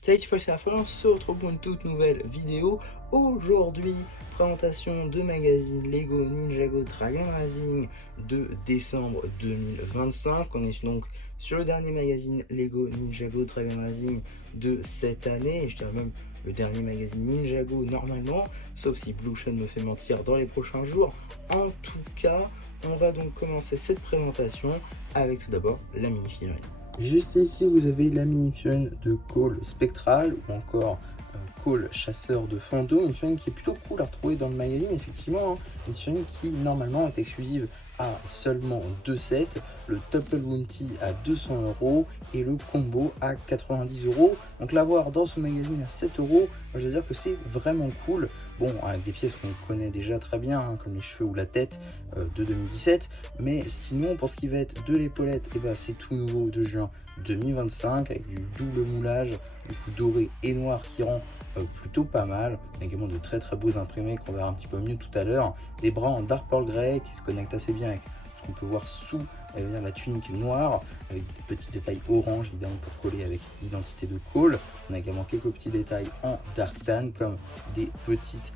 Salut, c'est la fin, on se retrouve pour une toute nouvelle vidéo. Aujourd'hui, présentation de magazine Lego Ninjago Dragon Rising de décembre 2025. On est donc sur le dernier magazine Lego Ninjago Dragon Rising de cette année. Et je dirais même le dernier magazine Ninjago normalement, sauf si Blue Ocean me fait mentir dans les prochains jours. En tout cas, on va donc commencer cette présentation avec tout d'abord la mini-figurine. Juste ici, vous avez la mini-figurine de Cole Spectral ou encore Cole Chasseur de Fantômes, une figurine qui est plutôt cool à retrouver dans le magazine, effectivement, hein. Une figurine qui normalement est exclusive à seulement 2 sets, le Topple Bounty à 200 € et le combo à 90 €. Donc l'avoir dans ce magazine à 7 €, je veux dire que c'est vraiment cool. Bon, avec des pièces qu'on connaît déjà très bien, hein, comme les cheveux ou la tête de 2017. Mais sinon, pour ce qui va être de l'épaulette, et ben, c'est tout nouveau de juin 2025, avec du double moulage, du coup doré et noir qui rend plutôt pas mal. On a également de très beaux imprimés qu'on verra un petit peu mieux tout à l'heure. Des bras en Dark Pearl Grey qui se connectent assez bien avec ce qu'on peut voir sous la tunique noire, avec des petits détails orange évidemment pour coller avec l'identité de Cole. On a également quelques petits détails en Dark Tan comme des petites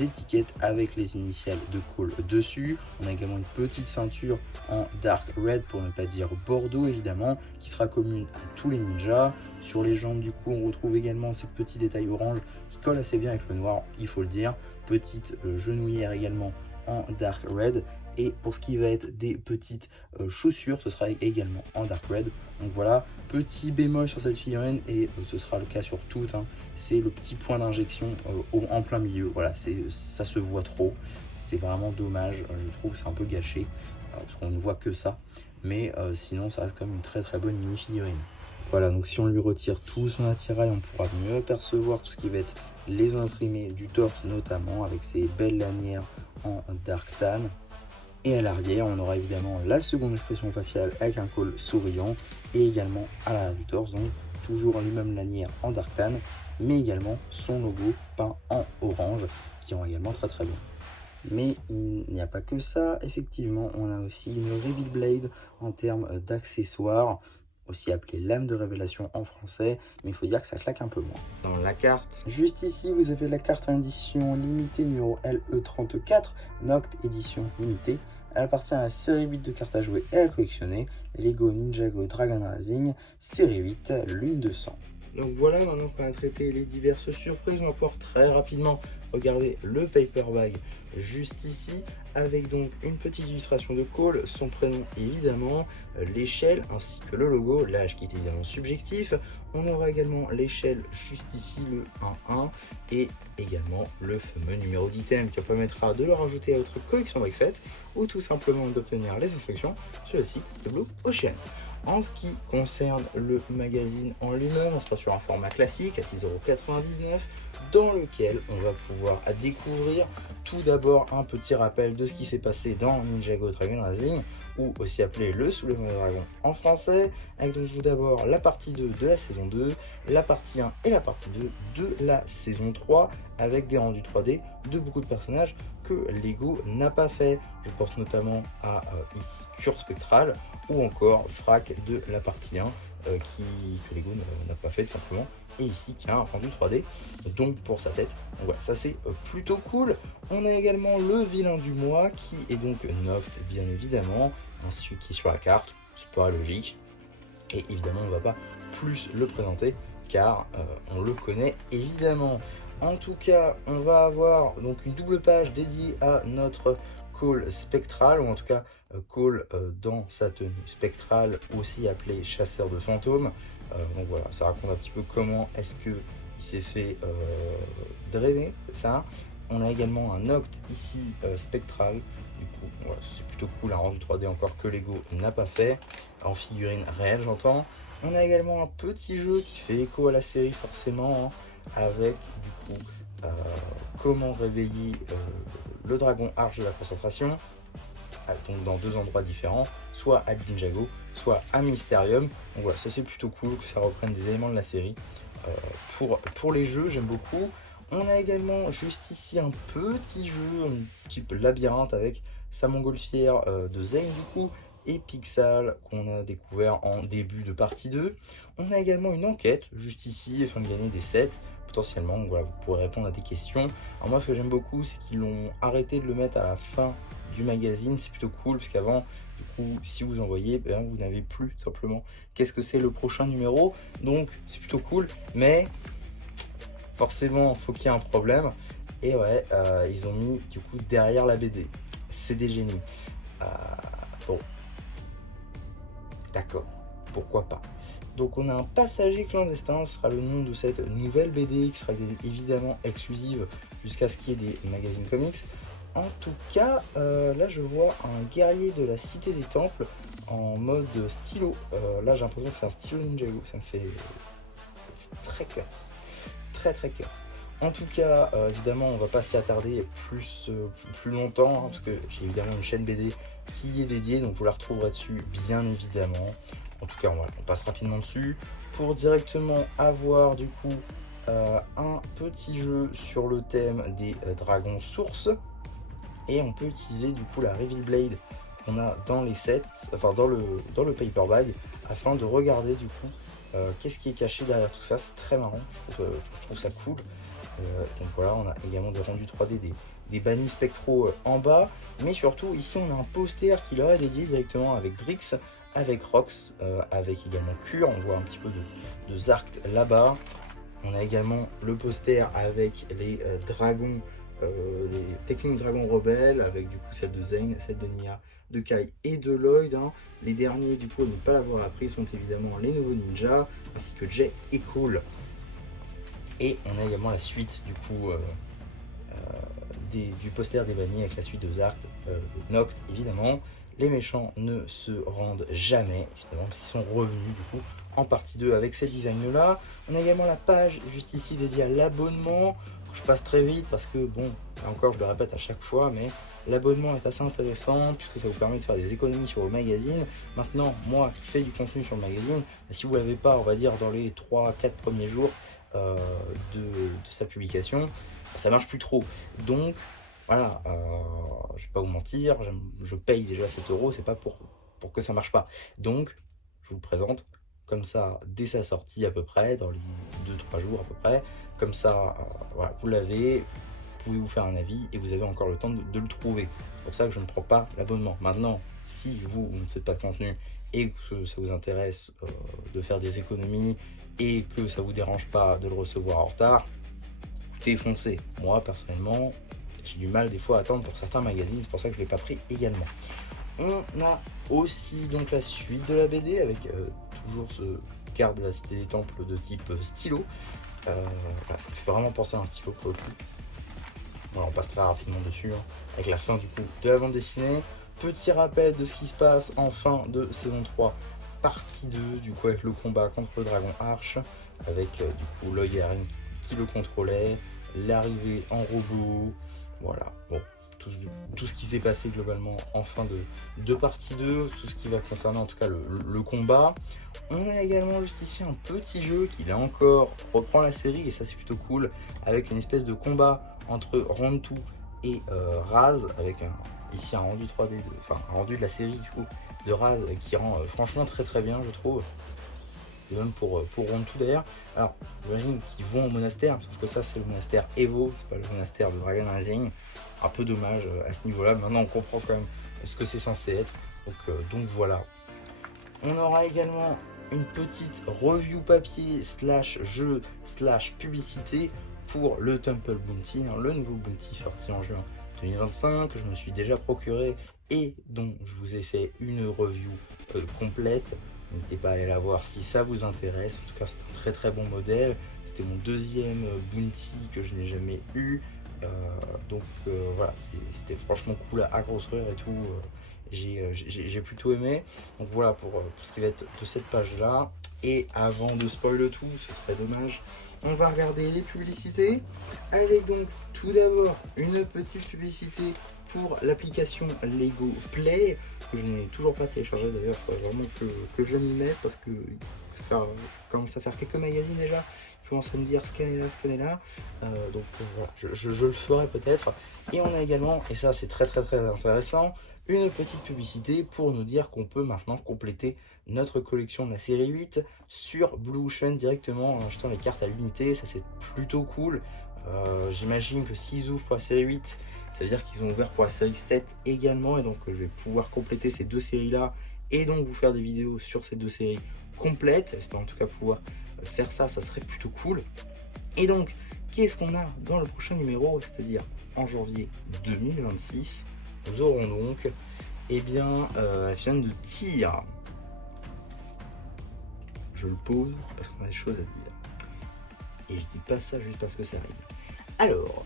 étiquettes avec les initiales de Cole dessus. On a également une petite ceinture en Dark Red, pour ne pas dire Bordeaux évidemment, qui sera commune à tous les ninjas. Sur les jambes du coup on retrouve également ces petits détails orange qui collent assez bien avec le noir, il faut le dire. Petite genouillère également en Dark Red. Et pour ce qui va être des petites chaussures, ce sera également en Dark Red. Donc voilà, petit bémol sur cette figurine, et ce sera le cas sur toutes, hein, c'est le petit point d'injection en plein milieu. Voilà, ça se voit trop, c'est vraiment dommage, je trouve que c'est un peu gâché, parce qu'on ne voit que ça. Mais sinon, ça reste quand même une très bonne mini figurine. Voilà, donc si on lui retire tout son attirail, on pourra mieux percevoir tout ce qui va être les imprimés du torse, notamment avec ces belles lanières en Dark Tan. Et à l'arrière, on aura évidemment la seconde expression faciale avec un col souriant, et également à l'arrière du torse, donc toujours les mêmes lanières en Dark Tan, mais également son logo peint en orange qui rend également très bien. Mais il n'y a pas que ça, effectivement, on a aussi une Reveal Blade en termes d'accessoires, aussi appelée lame de révélation en français, mais il faut dire que ça claque un peu moins. Dans la carte, juste ici, vous avez la carte en édition limitée numéro LE34, Noct édition limitée. Elle appartient à la série 8 de cartes à jouer et à collectionner, Lego Ninjago Dragon Rising, série 8, lune de sang. Donc voilà, maintenant qu'on a traité les diverses surprises, on va pouvoir très rapidement regarder le paper bag juste ici, avec donc une petite illustration de Cole, son prénom évidemment, l'échelle ainsi que le logo, l'âge qui est évidemment subjectif. On aura également l'échelle juste ici, le 1-1, et également le fameux numéro d'item qui permettra de le rajouter à votre collection Brexit, ou tout simplement d'obtenir les instructions sur le site de Blue Ocean. En ce qui concerne le magazine en lui-même, on sera sur un format classique à 6,99 € dans lequel on va pouvoir découvrir tout d'abord un petit rappel de ce qui s'est passé dans Ninjago Dragon Rising, ou aussi appelé le Soulèvement des Dragons en français, avec donc tout d'abord la partie 2 de la saison 2, la partie 1 et la partie 2 de la saison 3, avec des rendus 3D de beaucoup de personnages que Lego n'a pas fait. Je pense notamment à ici Cure Spectral, ou encore Frac de la partie 1 que Lego n'a pas fait tout simplement, et ici qui a un rendu 3D donc pour sa tête. Donc voilà, ça c'est plutôt cool. On a également le vilain du mois qui est donc Noct bien évidemment, ainsi qui est sur la carte, c'est pas logique, et évidemment on ne va pas plus le présenter car on le connaît évidemment. En tout cas, on va avoir donc une double page dédiée à notre Cole Spectral, ou en tout cas Cole dans sa tenue spectrale, aussi appelé chasseur de fantômes. Donc voilà, ça raconte un petit peu comment est-ce que il s'est fait drainer, c'est ça. On a également un Noct ici spectral, du coup voilà, c'est plutôt cool, un rendu 3D encore que Lego n'a pas fait, en figurine réelle j'entends. On a également un petit jeu qui fait écho à la série forcément, hein, avec du coup comment réveiller le dragon arche de la concentration, donc dans 2 endroits différents, soit à Ninjago, soit à Mysterium. Donc voilà, ça c'est plutôt cool que ça reprenne des éléments de la série. Pour les jeux, j'aime beaucoup. On a également juste ici un petit jeu, un type labyrinthe avec sa montgolfière de Zane du coup, et Pixal qu'on a découvert en début de partie 2. On a également une enquête juste ici afin de gagner des sets potentiellement. Donc voilà, vous pourrez répondre à des questions. Alors moi, ce que j'aime beaucoup, c'est qu'ils l'ont arrêté de le mettre à la fin du magazine. C'est plutôt cool parce qu'avant, du coup, si vous envoyez, ben, vous n'avez plus simplement qu'est-ce que c'est le prochain numéro. Donc c'est plutôt cool, mais forcément, faut qu'il y ait un problème. Et ouais, ils ont mis du coup derrière la BD. C'est des génies. Bon, d'accord, pourquoi pas. Donc on a un passager clandestin, ce sera le nom de cette nouvelle BD qui sera évidemment exclusive jusqu'à ce qu'il y ait des magazines comics. En tout cas, là je vois un guerrier de la cité des temples en mode stylo. Là j'ai l'impression que c'est un stylo Ninjago, ça me fait très classe, très classe. En tout cas, évidemment, on va pas s'y attarder plus longtemps, hein, parce que j'ai évidemment une chaîne BD qui est dédiée, donc vous la retrouverez dessus, bien évidemment. En tout cas, on passe rapidement dessus pour directement avoir du coup un petit jeu sur le thème des dragons sources. Et on peut utiliser du coup la Reveal Blade qu'on a dans les sets, enfin dans le paper bag, afin de regarder du coup qu'est-ce qui est caché derrière tout ça. C'est très marrant, je trouve ça cool. Donc voilà, on a également des rendus 3D, des bannis spectraux en bas, mais surtout ici on a un poster qui leur est dédié directement avec Drix, avec Rox, avec également Cure. On voit un petit peu de Zarkt là-bas. On a également le poster avec les dragons, les techniques dragons rebelles, avec du coup celle de Zane, celle de Nia, de Kai et de Lloyd. Hein. Les derniers du coup à ne pas l'avoir appris sont évidemment les nouveaux ninjas, ainsi que Jay et Cole. Et on a également la suite du coup du poster des bannis avec la suite de Zarkt, Noct évidemment. Les méchants ne se rendent jamais, évidemment, parce qu'ils sont revenus du coup en partie 2 avec ces designs là. On a également la page juste ici dédiée à l'abonnement. Je passe très vite parce que bon, là encore je le répète à chaque fois, mais l'abonnement est assez intéressant puisque ça vous permet de faire des économies sur le magazine. Maintenant, moi qui fais du contenu sur le magazine, si vous ne l'avez pas, on va dire dans les 3-4 premiers jours de sa publication, ça marche plus trop. Donc voilà, je vais pas vous mentir, je paye déjà 7 euros, c'est pas pour que ça marche pas. Donc je vous le présente comme ça dès sa sortie à peu près, dans les 2-3 jours à peu près. Comme ça, voilà, vous l'avez, vous pouvez vous faire un avis et vous avez encore le temps de le trouver. C'est pour ça que je ne prends pas l'abonnement. Maintenant, si vous ne faites pas de contenu et que ça vous intéresse de faire des économies et que ça vous dérange pas de le recevoir en retard, écoutez, foncez. Moi, personnellement, j'ai du mal des fois à attendre pour certains magazines, c'est pour ça que je ne l'ai pas pris également. On a aussi donc la suite de la BD avec toujours ce garde de la cité des temples de type stylo. Ça fait vraiment penser à un stylo pour le coup. Voilà, on passe très rapidement dessus, hein, avec la fin du coup de la bande dessinée. Petit rappel de ce qui se passe en fin de saison 3, partie 2, du coup avec le combat contre le dragon Arch, avec du coup Lloyd qui le contrôlait, l'arrivée en robot, voilà, bon, tout ce qui s'est passé globalement en fin de partie 2, tout ce qui va concerner en tout cas le combat. On a également juste ici un petit jeu qui là encore reprend la série et ça c'est plutôt cool, avec une espèce de combat entre Rontu et Raz, avec ici un rendu 3D, enfin un rendu de la série du coup de Raz qui rend franchement très bien je trouve. Et même pour Rontu d'ailleurs. Alors j'imagine qu'ils vont au monastère, sauf que ça c'est le monastère Evo, c'est pas le monastère de Dragon Rising. Un peu dommage à ce niveau là, maintenant on comprend quand même ce que c'est censé être. Donc voilà. On aura également une petite review papier slash jeu slash publicité pour le Temple Bounty, hein, le nouveau Bounty sorti en juin 2025 que je me suis déjà procuré et dont je vous ai fait une review complète. N'hésitez pas à aller la voir si ça vous intéresse. En tout cas, c'est un très bon modèle. C'était mon deuxième Bounty que je n'ai jamais eu. Voilà, c'était franchement cool à construire et tout. J'ai plutôt aimé. Donc voilà pour ce qui va être de cette page là. Et avant de spoiler tout, ce serait dommage, on va regarder les publicités avec donc tout d'abord une petite publicité pour l'application Lego Play que je n'ai toujours pas téléchargé d'ailleurs. Il faut vraiment que je m'y mette parce que ça commence à faire quelques magazines déjà qui commencent à me dire scannez là. Voilà, je le ferai peut-être. Et on a également, et ça c'est très intéressant, une petite publicité pour nous dire qu'on peut maintenant compléter notre collection de la série 8 sur Blue Ocean directement en achetant les cartes à l'unité. Ça, c'est plutôt cool. J'imagine que s'ils ouvrent pour la série 8, ça veut dire qu'ils ont ouvert pour la série 7 également, et donc je vais pouvoir compléter ces deux séries là et donc vous faire des vidéos sur ces deux séries complètes. J'espère en tout cas pouvoir faire ça, ça serait plutôt cool. Et donc qu'est-ce qu'on a dans le prochain numéro, c'est-à-dire en janvier 2026? Nous aurons donc la finale de tir. Je le pose parce qu'on a des choses à dire. Et je dis pas ça juste parce que ça arrive. Alors,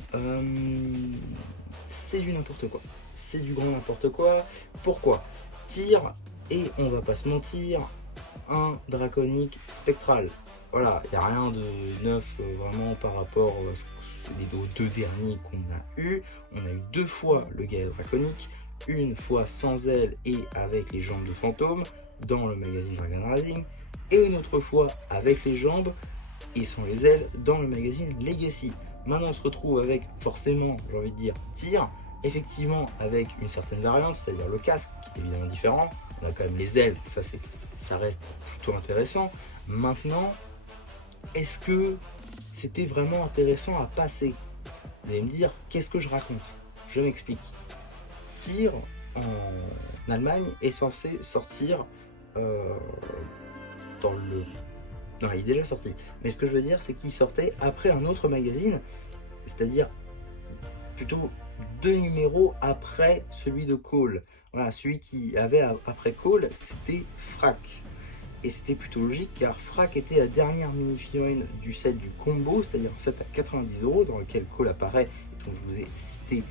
c'est du n'importe quoi. C'est du grand n'importe quoi. Pourquoi? Tir, et on va pas se mentir, un draconique spectral. Voilà, il n'y a rien de neuf vraiment par rapport aux deux derniers qu'on a eu. On a eu 2 fois le Gaïa draconique, une fois sans aile et avec les jambes de fantôme dans le magazine Dragon Rising, et une autre fois avec les jambes et sans les ailes dans le magazine Legacy. Maintenant on se retrouve avec forcément, j'ai envie de dire, tir, effectivement avec une certaine variante, c'est-à-dire le casque qui est évidemment différent. On a quand même les ailes, ça reste plutôt intéressant. Maintenant, est-ce que c'était vraiment intéressant à passer? Vous allez me dire, qu'est-ce que je raconte? Je m'explique. Tir en Allemagne est censé sortir dans le... Non, il est déjà sorti. Mais ce que je veux dire, c'est qu'il sortait après un autre magazine, c'est-à-dire plutôt 2 numéros après celui de Cole. Voilà, celui qui avait après Cole, c'était Frac. Et c'était plutôt logique car Frac était la dernière mini-figurine du set du combo, c'est-à-dire un set à 90 € dans lequel Cole apparaît, et dont je vous ai cité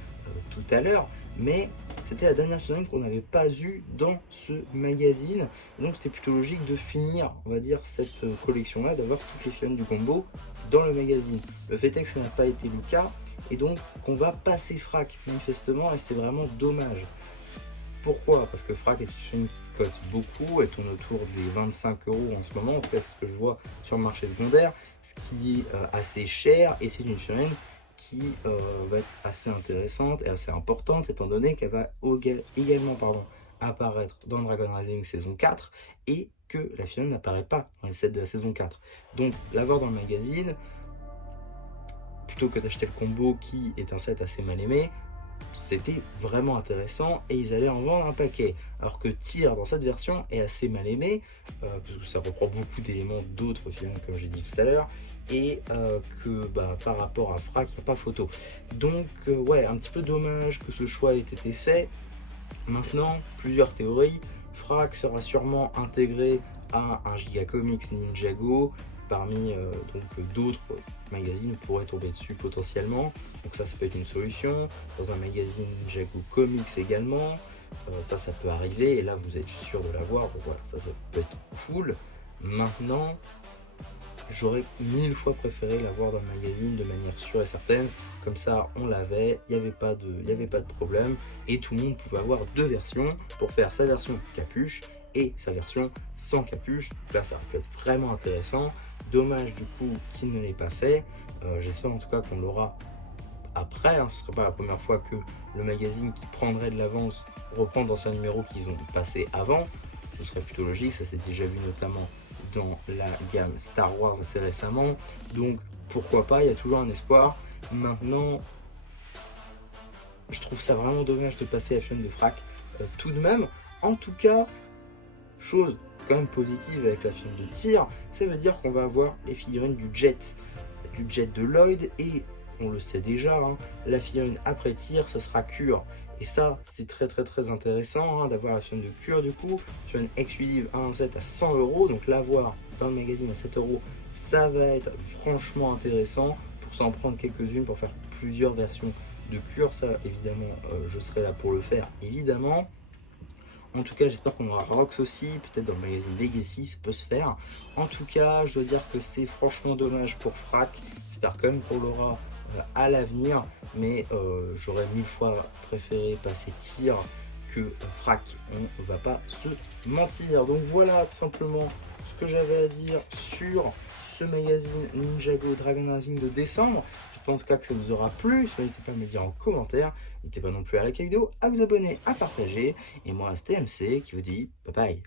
tout à l'heure. Mais c'était la dernière figurine qu'on n'avait pas eue dans ce magazine. Donc c'était plutôt logique de finir, on va dire, cette collection-là, d'avoir toutes les figurines du combo dans le magazine. Le fait est que ça n'a pas été le cas, et donc qu'on va passer Frac manifestement, et c'est vraiment dommage. Pourquoi? Parce que Frac est une figurine qui cote beaucoup, elle tourne autour des 25 € en ce moment, en tout cas c'est ce que je vois sur le marché secondaire, ce qui est assez cher, et c'est une figurine qui va être assez intéressante et assez importante, étant donné qu'elle va également apparaître dans Dragon Rising saison 4, et que la figurine n'apparaît pas dans les sets de la saison 4. Donc l'avoir dans le magazine, plutôt que d'acheter le combo qui est un set assez mal aimé, c'était vraiment intéressant et ils allaient en vendre un paquet. Alors que Tir dans cette version est assez mal aimé, parce que ça reprend beaucoup d'éléments d'autres films comme j'ai dit tout à l'heure, et que par rapport à Frac, il n'y a pas photo. Donc ouais, un petit peu dommage que ce choix ait été fait. Maintenant, plusieurs théories. Frac sera sûrement intégré à un Gigacomics Ninjago, parmi d'autres magazines pourraient tomber dessus potentiellement. Donc ça peut être une solution. Dans un magazine Ninjago Comics également, ça peut arriver, et là vous êtes sûr de l'avoir. Donc voilà, ça peut être cool. Maintenant, j'aurais 1000 fois préféré l'avoir dans le magazine de manière sûre et certaine. Comme ça, on l'avait, il n'y avait pas de problème, et tout le monde pouvait avoir 2 versions pour faire sa version capuche et sa version sans capuche. Donc là, ça aurait pu être vraiment intéressant. Dommage du coup qu'il ne l'ait pas fait. J'espère en tout cas qu'on l'aura après. Ce ne serait pas la première fois que le magazine qui prendrait de l'avance reprend d'anciens numéros qu'ils ont passé avant. Ce serait plutôt logique, ça s'est déjà vu notamment dans la gamme Star Wars assez récemment. Donc pourquoi pas, il y a toujours un espoir. Maintenant, je trouve ça vraiment dommage de passer la figurine de Frac tout de même. En tout cas, chose quand même positive avec la figurine de Tir, ça veut dire qu'on va avoir les figurines du jet de Lloyd, et on le sait déjà, la figurine après Tir, ce sera Cure. Et ça, c'est très intéressant d'avoir la figurine de Cure du coup, figurine exclusive à un set à 100 €, donc l'avoir dans le magazine à 7 €, ça va être franchement intéressant pour s'en prendre quelques-unes, pour faire plusieurs versions de Cure. Ça, évidemment, je serai là pour le faire, évidemment. En tout cas, j'espère qu'on aura Rox aussi, peut-être dans le magazine Legacy, ça peut se faire. En tout cas, je dois dire que c'est franchement dommage pour Frac. J'espère quand même qu'on l'aura à l'avenir, mais j'aurais 1000 fois préféré passer Tir que Frac. On ne va pas se mentir. Donc voilà tout simplement ce que j'avais à dire sur ce magazine Ninjago Dragon Rising de décembre. J'espère en tout cas que ça vous aura plu. N'hésitez pas à me le dire en commentaire. N'hésitez pas non plus à liker la vidéo, à vous abonner, à partager. Et moi, c'était MC qui vous dit bye bye.